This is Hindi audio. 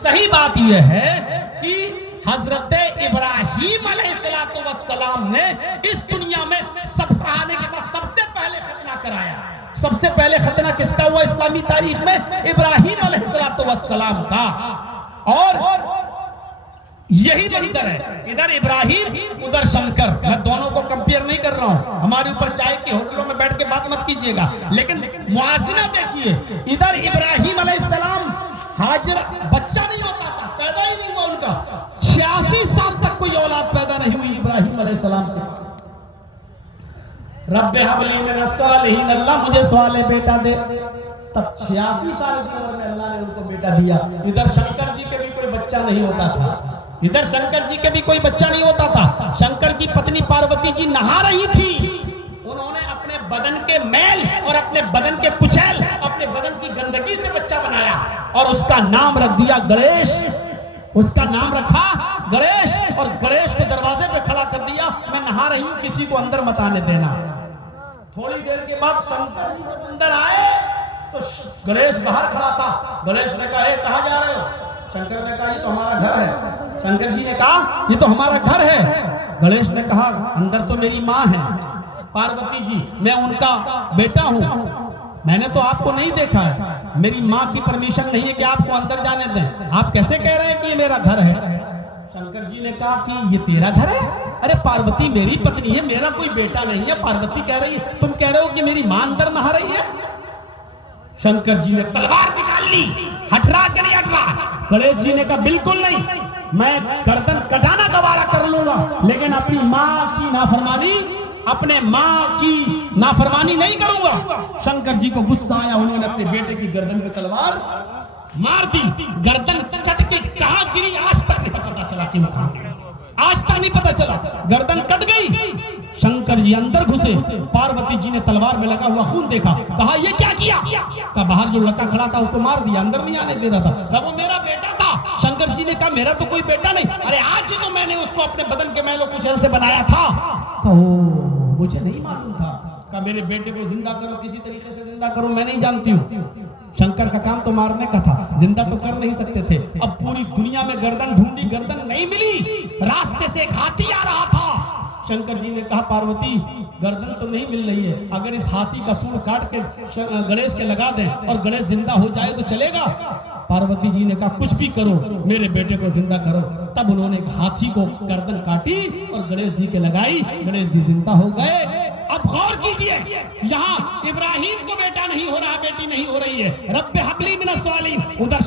सही बात यह है कि हजरत इब्राहीम अलैहिस्सलाम ने इस दुनिया में सब सहाने के बाद सबसे पहले खतना कराया। सबसे पहले खतना किसका हुआ इस्लामी तारीख में? इब्राहीम अलैहिस्सलाम का। और यही मंजर है, इधर इब्राहीम उधर शंकर। मैं दोनों को कंपेयर नहीं कर रहा हूं, हमारे ऊपर चाय के होटलों में बैठ के बात मत कीजिएगा, लेकिन मुआज़िना देखिए। इधर इब्राहीम अलैहिस्सलाम हाजिर बच्चा नहीं होता था, पैदा ही नहीं हुआ उनका। 86 साल तक कोई औलाद पैदा नहीं हुई इब्राहीम अलैहिस्सलाम की। रब्बे हबली मिनस सालिहीन, अल्लाह मुझे साले बेटा दे। तब 86 साल की उम्र में अल्लाह ने उनको बेटा दिया। इधर शंकर जी के भी कोई बच्चा नहीं होता था, इधर शंकर जी के भी कोई बच्चा नहीं होता था। शंकर की पत्नी पार्वती जी नहा रही थी, उन्होंने अपने बदन के मैल और अपने बदन के कुचैल, अपने बदन की गंदगी से बच्चा बनाया और उसका नाम रख दिया गणेश। उसका नाम रखा गणेश और गणेश के दरवाजे पे खड़ा कर दिया, मैं नहा रही हूं, किसी को अंदर मत आने देना। थोड़ी देर के बाद शंकर जी जब अंदर आए तो गणेश बाहर खड़ा था। गणेश ने कहा, कहां जा रहे हो? शंकर ने कहा, ये तो हमारा घर है। शंकर जी ने कहा, ये तो हमारा घर है। गणेश ने कहा, अंदर तो मेरी माँ है पार्वती जी, मैं उनका बेटा हूँ, मैंने तो आपको नहीं देखा है, मेरी माँ की परमिशन नहीं है कि आपको अंदर जाने दें, आप कैसे कह रहे हैं कि ये मेरा घर है? शंकर जी ने कहा कि ये तेरा घर है? अरे पार्वती मेरी पत्नी है, मेरा कोई बेटा नहीं है। पार्वती कह रही है, तुम कह रहे हो कि मेरी माँ अंदर नहा रही है? शंकर जी ने तलवार निकाल ली, हट रहा कि नहीं हट रहा? गणेश जी ने कहा, बिल्कुल नहीं, मैं गर्दन कटाना गवारा कर लूंगा, लेकिन अपनी माँ की नाफरमानी, अपने माँ की नाफरमानी नहीं करूंगा। शंकर जी को गुस्सा आया, उन्होंने अपने बेटे की गर्दन पे तलवार मार दी। गर्दन कट के कहां गिरी आज तक नहीं पता चला कि कहां गिरी, आज तक नहीं पता चला। गर्दन कट गई। शंकर जी अंदर घुसे, पार्वती जी ने तलवार में लगा हुआ खून देखा, कहा ये क्या किया? कहा बाहर जो लड़का खड़ा था उसको मार दिया, अंदर नहीं आने दे रहा था। कहा वो मेरा बेटा था। शंकर जी ने कहा, मेरा तो कोई बेटा नहीं। अरे आज तो मैंने उसको अपने बदन के मैलों कुचैल से बनाया था। मुझे नहीं मालूम था। कहा मेरे बेटे को जिंदा करो, किसी तरीके से जिंदा करो, मैं नहीं जानती हूँ। शंकर का काम तो मारने का था, जिंदा तो कर नहीं सकते थे। अब पूरी दुनिया में गर्दन ढूंढी, गर्दन नहीं मिली। रास्ते से एक हाथी आ रहा था। शंकर जी ने कहा, पार्वती गर्दन तो नहीं मिल रही है, अगर इस हाथी का सूंड काट के गणेश के लगा दें और गणेश जिंदा हो जाए तो चलेगा? पार्वती जी ने कहा, कुछ भी करो, मेरे बेटे को जिंदा करो। तब उन्होंने एक हाथी को गर्दन काटी और गणेश जी के लगाई, गणेश जी जिंदा हो गए। अब गौर कीजिए, यहाँ इब्राहीम को बेटा नहीं हो रहा, बेटी नहीं हो रही है। रब्बे हबली मिनस सालिहीन, उधर